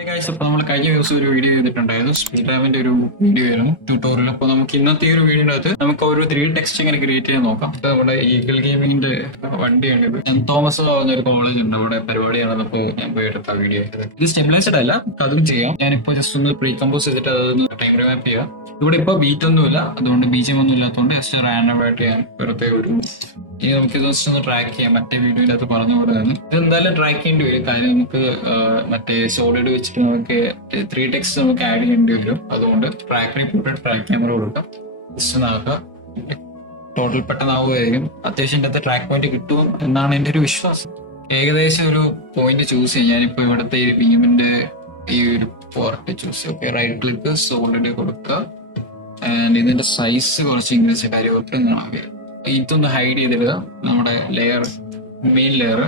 അപ്പോൾ നമ്മൾ കഴിഞ്ഞ ദിവസം ഒരു വീഡിയോ ചെയ്തിട്ടുണ്ടായിരുന്നു. സ്പീഡ് റാമിന്റെ ഒരു വീഡിയോ ആയിരുന്നു, ട്യൂട്ടോറിയൽ. അപ്പോൾ നമുക്ക് ഇന്നത്തെ ഒരു വീഡിയോയുടെ അകത്ത് നമുക്ക് ഒരു 3D ടെക്സ്റ്റ് എങ്ങനെ ക്രിയേറ്റ് ചെയ്യാൻ നോക്കാം. നമ്മുടെ ഈഗിൾ ഗെയിമിന്റെ വണ്ടിയാണ് ഇത്. സെന്റ് തോമസ് എന്ന് പറഞ്ഞൊരു കോളേജ് ഉണ്ട്, അവിടെ പരിപാടിയാണ്. അപ്പോൾ ഞാൻ പോയി എടുത്ത വീഡിയോ. ഇത് സ്റ്റെബിലൈസ്ഡ് അല്ല, അതും ചെയ്യാം. ഞാനിപ്പോൾ ജസ്റ്റ് ഒന്ന് പ്രീ കമ്പോസ് ചെയ്തിട്ട് അതൊന്ന് ടൈം റിമാപ്പ് ചെയ്യാം. ഇവിടെ ഇപ്പോൾ ബീറ്റ് ഒന്നുമില്ല, അതുകൊണ്ട് ബീജം ഒന്നും ഇല്ലാത്തതുകൊണ്ട് ജസ്റ്റ് റാൻഡം ആയിട്ട് ഞാൻ വെറുതെ ഒരു ഇനി നമുക്ക് ജസ്റ്റ് ഒന്ന് ട്രാക്ക് ചെയ്യാം. മറ്റേ വീഡിയോയുടെ അകത്ത് പറഞ്ഞ പോലെ തന്നെ ഇത് എന്തായാലും ട്രാക്ക് ചെയ്യേണ്ടി വരും. കാര്യം നമുക്ക് മറ്റേ സോളിഡ് വെച്ചിട്ട് നമുക്ക് 3 ടെക്സ്റ്റ് നമുക്ക് ആഡ് ചെയ്യേണ്ടി വരും. അതുകൊണ്ട് ട്രാക്ക് റിപ്പോർട്ടഡ് ട്രാക്ക് ക്യാമറ കൊടുക്കാം. ജസ്റ്റ് നോക്കാം, ടോട്ടൽ പെട്ടെന്നാവുകയായിരിക്കും. അത്യാവശ്യം എൻ്റെ അകത്ത് ട്രാക്ക് പോയിന്റ് കിട്ടും എന്നാണ് എൻ്റെ ഒരു വിശ്വാസം. ഏകദേശം ഒരു പോയിന്റ് ചൂസ് ചെയ്യാം. ഞാനിപ്പോൾ ഇവിടുത്തെ ഈ ബീമിന്റെ ഈ ഒരു പോർട്ട് ചൂസ് ചെയ്യാം. ഓക്കെ, റൈറ്റ് ക്ലിക്ക് സോളിഡ് കൊടുക്കുക. ആൻഡ് ഇതിന്റെ സൈസ് കുറച്ച് ഇൻക്രീസ് കാര്യം ഒട്ടും ഇതൊന്ന് ഹൈഡ് ചെയ്തിടുക, നമ്മുടെ ലെയർ മെയിൻ ലെയർ.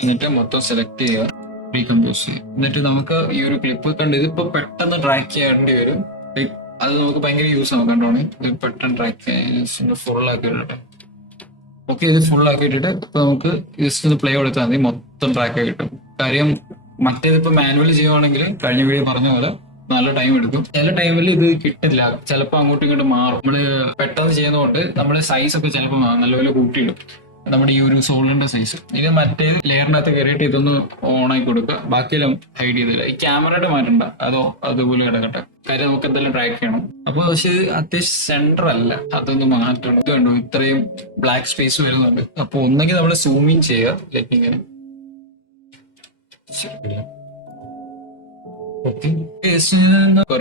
എന്നിട്ട് മൊത്തം സെലക്ട് ചെയ്യുക, റീകമ്പോസ് ചെയ്യുക. എന്നിട്ട് നമുക്ക് ഈ ഒരു ക്ലിപ്പ് കണ്ട് ഇതിപ്പോ പെട്ടെന്ന് ട്രാക്ക് ചെയ്യേണ്ടി വരും. അത് നമുക്ക് ഭയങ്കര യൂസ് ആവും. കണ്ടോണേ, ഇത് പെട്ടെന്ന് ട്രാക്ക് ചെയ്യാൻ ഫുൾ ആക്കിയിട്ടെ. ഓക്കെ, ഇത് ഫുൾ ആക്കിയിട്ടിട്ട് ഇപ്പൊ നമുക്ക് ജസ്റ്റ് ഒന്ന് പ്ലേ കൊടുത്താൽ മതി, മൊത്തം ട്രാക്ക് കിട്ടും. കാര്യം മറ്റേതിപ്പോ മാനുവൽ ചെയ്യുവാണെങ്കിൽ കഴിഞ്ഞ വീഡിയോ പറഞ്ഞ പോലെ നല്ല ടൈം എടുക്കും. ചില ടൈമിൽ ഇത് കിട്ടില്ല, ചിലപ്പോൾ അങ്ങോട്ടും ഇങ്ങോട്ടും മാറും. നമ്മള് പെട്ടെന്ന് ചെയ്യുന്നതുകൊണ്ട് നമ്മുടെ സൈസ് ഒക്കെ ചിലപ്പോൾ നല്ലപോലെ കൂട്ടിയിടും, നമ്മുടെ ഈ ഒരു സോളിന്റെ സൈസ്. ഇത് മറ്റേ ലെയറിന്റെ അകത്ത് കയറിയിട്ട് ഇതൊന്ന് ഓൺ ആക്കി കൊടുക്കുക, ബാക്കിയെല്ലാം ഹൈഡ് ചെയ്തില്ല. ഈ ക്യാമറയുടെ മാറ്റണ്ട, അതോ അതുപോലെ കിടക്കട്ടെ. കാര്യം നമുക്ക് എന്തെല്ലാം ട്രാക്ക് ചെയ്യണം. അപ്പൊ പക്ഷെ അത്യാവശ്യം സെന്റർ അല്ല, അതൊന്ന് മാറ്റണം. ഇത് കണ്ടു, ഇത്രയും ബ്ലാക്ക് സ്പേസ് വരുന്നുണ്ട്. അപ്പൊ ഒന്നെങ്കിൽ നമ്മൾ സൂമിങ് ചെയ്യുക, ലൈക്ക് ഇങ്ങനെ.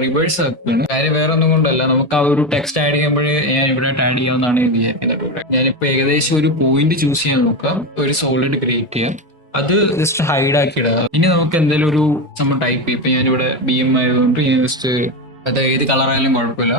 റിവേഴ്സ് ആക്കുകയാണ്. കാര്യം വേറെ ഒന്നും കൊണ്ടല്ല, നമുക്ക് ആ ഒരു ടെക്സ്റ്റ് ആഡ് ചെയ്യുമ്പോഴേ ഞാൻ ഇവിടെ ആഡ് ചെയ്യാമെന്നാണ് വിചാരിക്കുന്നത്. ഞാനിപ്പോ ഏകദേശം ഒരു പോയിന്റ് ചൂസ് ചെയ്യാൻ നോക്കാം, ഒരു സോളിഡ് ക്രിയേറ്റ് ചെയ്യാം. അത് ജസ്റ്റ് ഹൈഡ് ആക്കി ഇടുക. ഇനി നമുക്ക് എന്തെങ്കിലും ഒരു നമ്മൾ ടൈപ്പ് ചെയ്യും. ഇപ്പൊ ഞാനിവിടെ BM ആയതുകൊണ്ട് ഞാൻ ജസ്റ്റ് അത് ഏത് കളറായാലും കുഴപ്പമില്ല.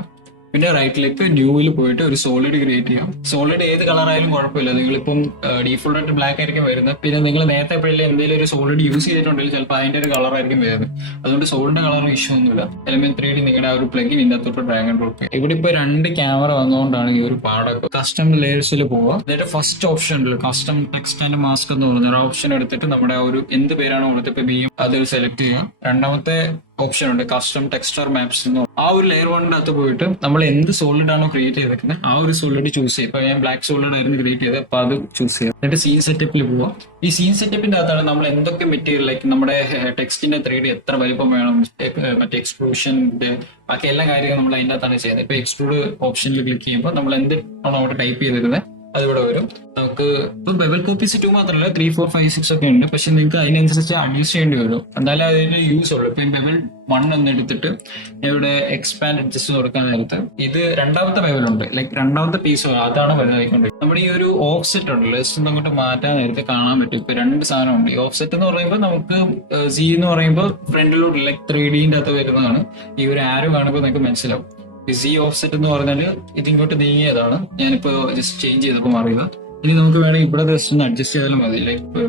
പിന്നെ റൈറ്റിലേക്ക് ന്യൂവിൽ പോയിട്ട് ഒരു സോളിഡ് ക്രിയേറ്റ് ചെയ്യാം. സോളിഡ് ഏത് കളറായാലും കുഴപ്പമില്ല. നിങ്ങളിപ്പം ഡീഫോൾട്ട് ആയിട്ട് ബ്ലാക്ക് ആയിരിക്കും വരുന്നത്. പിന്നെ നിങ്ങൾ നേരത്തെ എപ്പോഴെങ്കിലും എന്തെങ്കിലും ഒരു സോളിഡ് യൂസ് ചെയ്തിട്ടുണ്ടെങ്കിൽ ചിലപ്പോൾ അതിന്റെ ഒരു കളർ ആയിരിക്കും വരുന്നത്. അതുകൊണ്ട് സോളിഡ് കളർ ഇഷ്യൂ ഒന്നുമില്ല. Element 3D നിങ്ങളുടെ ആ ഒരു പ്ലഗിൻ ഇതിനകത്തോട്ട് ഡ്രാഗ് ആൻഡ് ഡ്രോപ്പ്. ഇവിടെ ഇപ്പൊ 2 ക്യാമറ വന്നുകൊണ്ടാണ് ഈ ഒരു പാടൊക്കെ. കസ്റ്റം ലേയേഴ്സിൽ പോവുക. എന്നിട്ട് ഫസ്റ്റ് ഓപ്ഷനിൽ കസ്റ്റം ടെക്സ്റ്റ് ആൻഡ് മാസ്ക് എന്ന് പറഞ്ഞ ഓപ്ഷൻ എടുത്തിട്ട് നമ്മുടെ ആ ഒരു എന്ത് പേരാണ് കൊടുത്തിട്ട് BM അതിൽ സെലക്ട് ചെയ്യുക. രണ്ടാമത്തെ ഓപ്ഷൻ ഉണ്ട് കസ്റ്റം ടെക്സ്ചർ മാപ്സ് എന്ന്. ആ ഒരു ലെയർ വണ്ണിന്റെ അകത്ത് പോയിട്ട് നമ്മൾ എന്ത് സോളിഡ് ആണോ ക്രിയേറ്റ് ചെയ്തിരിക്കുന്നത് ആ ഒരു സോളിഡ് ചൂസ് ചെയ്യും. ഇപ്പൊ ഞാൻ ബ്ലാക്ക് സോളിഡ് ആയിരുന്നു ക്രിയേറ്റ് ചെയ്തത്, അപ്പൊ അത് ചൂസ് ചെയ്യാം. എന്നിട്ട് സീൻ സെറ്റപ്പിൽ പോവാം. ഈ സീൻ സെറ്റപ്പിന്റെ അകത്താണ് നമ്മൾ എന്തൊക്കെ മെറ്റീരിയൽ, ലൈക്ക് നമ്മുടെ ടെക്സ്റ്റിന്റെ 3D എത്ര വലിപ്പം വേണം, മറ്റേ എക്സ്ട്രൂഷൻ, ബാക്കി എല്ലാ കാര്യങ്ങളും നമ്മൾ അതിന്റെ അകത്താണ് ചെയ്യുന്നത്. ഇപ്പൊ എക്സ്ട്രൂഡ് ഓപ്ഷനിൽ ക്ലിക്ക് ചെയ്യുമ്പോൾ നമ്മൾ എന്താണ് അവിടെ ടൈപ്പ് ചെയ്തിരുന്നത് അതിവിടെ വരും. നമുക്ക് ഇപ്പൊ ബെവൽ കോപ്പീസ് 2 മാത്രമല്ല 3, 4, 5, 6 ഒക്കെ ഉണ്ട്. പക്ഷെ നിങ്ങൾക്ക് അതിനനുസരിച്ച് അഡ്ജസ്റ്റ് ചെയ്യേണ്ടി വരും, എന്തായാലും അതിന് യൂസ് ഉള്ളൂ. ഇപ്പൊ ബെവൽ 1 ഒന്ന് എടുത്തിട്ട് ഇവിടെ എക്സ്പാൻഡ് അഡ്ജസ്റ്റ് കൊടുക്കാൻ നേരത്ത് ഇത് രണ്ടാമത്തെ ബെവലുണ്ട്, ലൈക്ക് രണ്ടാമത്തെ പീസ് അതാണ് വലുതായിക്കൊണ്ടിരിക്കുന്നത്. നമ്മുടെ ഈ ഒരു ഓഫ്സെറ്റ് ഉണ്ടല്ലോ, ജസ്റ്റ് അങ്ങോട്ട് മാറ്റാൻ നേരത്തെ കാണാൻ പറ്റും. ഇപ്പൊ 2 സാധനമുണ്ട്. ഈ ഓഫ്സെറ്റ് എന്ന് പറയുമ്പോൾ നമുക്ക് സി എന്ന് പറയുമ്പോൾ ഫ്രണ്ടിലോട്ട് ലൈക്ക് 3Dന്റെ അകത്ത് വരുന്നതാണ്. ഈ ഒരു ആരോ കാണുമ്പോൾ നിങ്ങൾക്ക് മനസ്സിലാവും. സി ഓഫ്സെറ്റ് എന്ന് പറഞ്ഞാൽ ഇതിങ്ങോട്ട് നീങ്ങിയതാണ്. ഞാനിപ്പോ ജസ്റ്റ് ചേഞ്ച് ചെയ്തപ്പോൾ മാറിയത്. ഇനി നമുക്ക് വേണമെങ്കിൽ ഇവിടെ ജസ്റ്റ് ഒന്ന് അഡ്ജസ്റ്റ് ചെയ്താലും മതി, ലൈക്ക്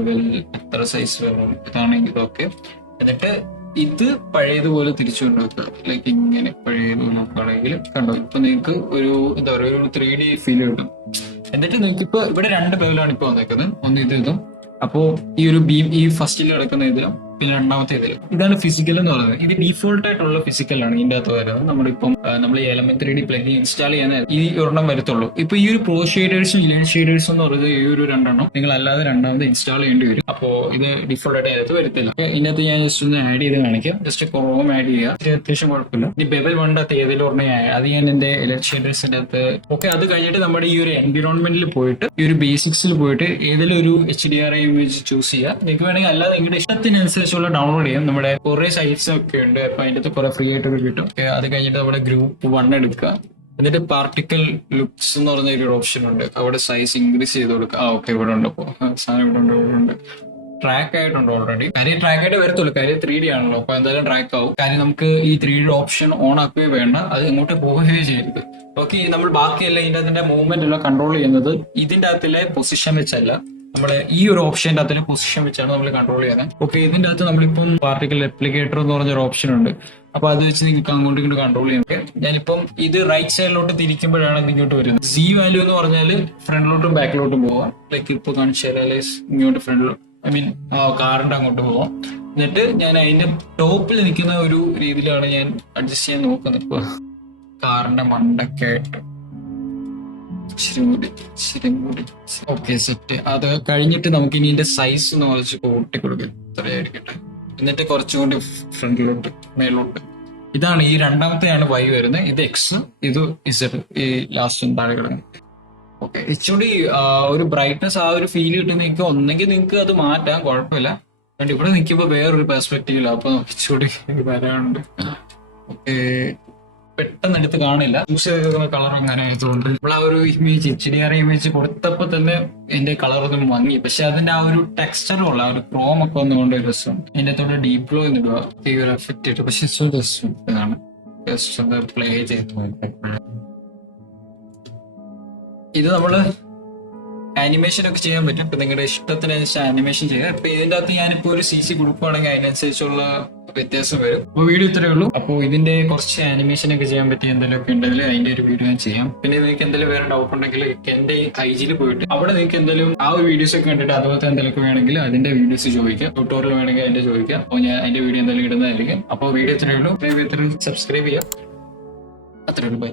എത്ര സൈസ് വേണം ഇതാണെങ്കിൽ ഇതൊക്കെ. എന്നിട്ട് ഇത് പഴയതുപോലെ തിരിച്ചു കൊണ്ടുവെക്കുക, ലൈക്ക് ഇങ്ങനെ പഴയതുപോലെ നോക്കുകയാണെങ്കിൽ കണ്ടോ, ഇപ്പൊ നിങ്ങൾക്ക് ഒരു എന്താ പറയുക ഒരു 3D ഫീൽ കിട്ടും. എന്നിട്ട് നിങ്ങൾക്ക് ഇപ്പൊ ഇവിടെ 2 ബെവലാണ് ഇപ്പൊ വന്നേക്കുന്നത്, ഒന്ന് ഇതും. അപ്പോ ഈ ഒരു ബീം ഈ ഫസ്റ്റിൽ കിടക്കുന്ന ഇതിലും പിന്നെ രണ്ടാമത്തെ ഇതിലും ഇതാണ് ഫിസിക്കൽ എന്ന് പറയുന്നത്. ഇത് ഡീഫോൾട്ട് ആയിട്ടുള്ള ഫിസിക്കലാണ് ഇതിന്റെ അകത്ത് വരുന്നത്. നമ്മളിപ്പം നമ്മൾ ഈ Element 3D പ്ലഗിൻ ഇൻസ്റ്റാൾ ചെയ്യുന്ന ഈ ഒരെണ്ണം വരത്തുള്ളൂ. ഇപ്പൊ ഈ ഒരു പ്രോ ഷെയ്ഡേഴ്സും ഇലൈൻ ഷെയ്ഡേഴ്സും എന്ന് പറയുന്നത് ഈ ഒരു 2 നിങ്ങൾ അല്ലാതെ രണ്ടാമത് ഇൻസ്റ്റാൾ ചെയ്യേണ്ടി വരും. അപ്പോ ഇത് ഡീഫോൾട്ട് ആയിട്ട് അതിനകത്ത് വരത്തില്ല. ഇതിനകത്ത് ഞാൻ ജസ്റ്റ് ഒന്ന് ആഡ് ചെയ്ത് കാണിക്കാം. ജസ്റ്റ് ക്രോം ആഡ് ചെയ്യുക, അത്യാവശ്യം കുഴപ്പമില്ല. ഈ ബെവൽ 1 അകത്ത് ഏതെങ്കിലും ഒരെണ്ണം അത് ഞാൻ എന്റെ ഇലൈൻ ഷെയ്ഡേഴ്സിന്റെ അകത്ത്. ഓക്കെ, അത് കഴിഞ്ഞിട്ട് നമ്മുടെ ഈ ഒരു എൻവിറോൺമെന്റിൽ പോയിട്ട് ഈ ഒരു ബേസിക്സിൽ പോയിട്ട് ഏതെങ്കിലും ഒരു HDRI ഇമേജ് ചൂസ് ചെയ്യുക. നിങ്ങൾക്ക് വേണമെങ്കിൽ അല്ലാതെ നിങ്ങളുടെ ഇഷ്ടത്തിനനുസരിച്ചുള്ള ഡൗൺലോഡ് ചെയ്യാം. നമ്മുടെ കുറെ സൈറ്റ്സ് ഒക്കെ ഉണ്ട്, അപ്പൊ അതിന്റെ അകത്ത് കുറെ ഫ്രീ ആയിട്ടൊക്കെ കിട്ടും. അത് കഴിഞ്ഞിട്ട് നമ്മുടെ ഗ്രൂപ്പ് 1 എടുക്കുക. എന്നിട്ട് പാർട്ടിക്കൽ ലുക്സ് എന്ന് പറഞ്ഞ ഒരു ഓപ്ഷൻ ഉണ്ട്, അവിടെ സൈസ് ഇൻക്രീസ് ചെയ്ത് കൊടുക്കുക. ഓക്കെ, ഇവിടെ ഉണ്ട്. അപ്പൊ സാധനം ഇവിടെ ഉണ്ട്. ട്രാക്ക് ആയിട്ടുണ്ട് ഓൾറെഡി. കാര്യം ട്രാക്ക് ആയിട്ട് വരത്തുള്ളൂ, കാര്യം 3D ആണല്ലോ, അപ്പൊ എന്തായാലും ട്രാക്ക് ആവും. കാര്യം നമുക്ക് ഈ 3D ഓപ്ഷൻ ഓൺ ആക്കുകയോ വേണ്ട, അത് ഇങ്ങോട്ട് പോവുകയോ ചെയ്യരുത്. ഓക്കെ, നമ്മൾ ബാക്കിയെല്ലാം ഇതിന്റെ അതിന്റെ മൂവ്മെന്റ് എല്ലാം കൺട്രോൾ ചെയ്യുന്നത് ഇതിന്റെ അകത്തിലെ പൊസിഷൻ വെച്ചല്ല, നമ്മള് ഈ ഒരു ഓപ്ഷന്റെ അകത്തിലെ പൊസിഷൻ വെച്ചാണ് നമ്മൾ കൺട്രോൾ ചെയ്യുന്നത്. ഓക്കെ, ഇതിന്റെ അകത്ത് നമ്മളിപ്പം പാർട്ടിക്കൽ റെപ്ലിക്കേറ്റർ എന്ന് പറഞ്ഞൊരു ഓപ്ഷൻ ഉണ്ട്, അപ്പൊ അത് വെച്ച് നിങ്ങൾക്ക് അങ്ങോട്ടും ഇങ്ങോട്ട് കൺട്രോൾ ചെയ്യാം. ഞാനിപ്പം ഇത് റൈറ്റ് സൈഡിലോട്ട് തിരിക്കുമ്പോഴാണ് ഇത് ഇങ്ങോട്ട് വരുന്നത്. Z വാല്യൂ എന്ന് പറഞ്ഞാൽ ഫ്രണ്ടിലോട്ടും ബാക്കിലോട്ടും പോവാം. ലൈക്ക് ഇപ്പൊ കാണിച്ചാൽ ഇങ്ങോട്ട് ഫ്രണ്ടിലോട്ട് ഐ മീൻ കാറിന്റെ അങ്ങോട്ട് പോവാം. എന്നിട്ട് ഞാൻ അതിന്റെ ടോപ്പിൽ നിൽക്കുന്ന ഒരു രീതിയിലാണ് ഞാൻ അഡ്ജസ്റ്റ് ചെയ്യാൻ നോക്കുന്നത്. ഇപ്പൊ കാറിന്റെ മണ്ടൊക്കെ ആയിട്ട് ഇച്ചിരി കൂടി ഓക്കെ സെറ്റ്. അത് കഴിഞ്ഞിട്ട് നമുക്ക് ഇനി ഇതിന്റെ സൈസ് ഒന്ന് കുറച്ച് കൂട്ടി കൊടുക്കും. ഇത്രയായിരിക്കട്ടെ. എന്നിട്ട് കുറച്ചുകൂടി ഫ്രണ്ടിലോട്ട് മേലോട്ട്. ഇതാണ് ഈ രണ്ടാമത്തെയാണ് വൈ വരുന്നത്. ഇത് എക്സ്, ഇത് ഇസഡ്, ഈ ലാസ്റ്റ് താഴെ കിടക്കുന്നത്. ഓക്കെ, ഇച്ചുകൂടി ഒരു ബ്രൈറ്റ്നസ് ആ ഒരു ഫീൽ കിട്ടുന്ന ഒന്നെങ്കിൽ നിങ്ങൾക്ക് അത് മാറ്റാം, കുഴപ്പമില്ല. അതുകൊണ്ട് ഇവിടെ നിൽക്കുമ്പോൾ വേറൊരു പെർസ്പെക്റ്റീവില്ല, അപ്പൊ ഇച്ചുകൂടി വരാനുണ്ട്. ഓക്കെ, പെട്ടെന്ന് എടുത്ത് കാണില്ല. ചൂസ് ചെയ്ത കളർ അങ്ങനെ ആയതുകൊണ്ട് നമ്മൾ ആ ഒരു ഇമേജ് HDR ഇമേജ് കൊടുത്തപ്പോ തന്നെ എന്റെ കളർ ഒന്ന് മങ്ങി. പക്ഷെ അതിന്റെ ആ ഒരു ടെക്സ്ചറും ഉള്ള ആ ഒരു ക്രോം ഒക്കെ ഒന്നുകൊണ്ട് രസം. അതിന്റെ അകത്തോടെ ഡീപ് ഗ്ലോ എന്നിടുക, ഈ ഒരു എഫക്റ്റ് ഇട്ട്. പക്ഷെ രസം ഇതാണ്. ജസ്റ്റ് ഒന്ന് പ്ലേ ചെയ്ത് ഇത് നമ്മള് ആനിമേഷൻ ഒക്കെ ചെയ്യാൻ പറ്റും. ഇപ്പൊ നിങ്ങളുടെ ഇഷ്ടത്തിനനുസരിച്ച് ആനിമേഷൻ ചെയ്യാം. ഇപ്പൊ ഇതിന്റെ അകത്ത് ഞാനിപ്പോ ഒരു CC കൊടുക്കുകയാണെങ്കിൽ അതിനനുസരിച്ചുള്ള വ്യത്യാസം വരും. അപ്പൊ വീഡിയോ ഇത്രയേ ഉള്ളൂ. അപ്പോൾ ഇതിന്റെ കുറച്ച് ആനിമേഷൻ ഒക്കെ ചെയ്യാൻ പറ്റിയ എന്തെങ്കിലുമൊക്കെ ഉണ്ടെങ്കിൽ അതിന്റെ ഒരു വീഡിയോ ഞാൻ ചെയ്യാം. പിന്നെ നിങ്ങൾക്ക് എന്തെങ്കിലും വേറെ ഡൗട്ട് ഉണ്ടെങ്കിൽ എന്റെ IG പോയിട്ട് അവിടെ നിങ്ങൾക്ക് എന്തെങ്കിലും ആ ഒരു വീഡിയോസ് ഒക്കെ കണ്ടിട്ട് അതുപോലത്തെ എന്തെങ്കിലുമൊക്കെ വേണമെങ്കിൽ അതിന്റെ വീഡിയോസ് ചോദിക്കാം. ട്യൂട്ടോറിയൽ വേണമെങ്കിൽ അതിന്റെ ചോദിക്കാം. അപ്പോൾ ഞാൻ അതിന്റെ വീഡിയോ എന്തെങ്കിലും ഇടുന്നതായിരിക്കും. അപ്പോൾ വീഡിയോ ഇത്രയേ ഉള്ളൂ. സബ്സ്ക്രൈബ് ചെയ്യാം. അത്രയേ ഉള്ളൂ. ബൈ.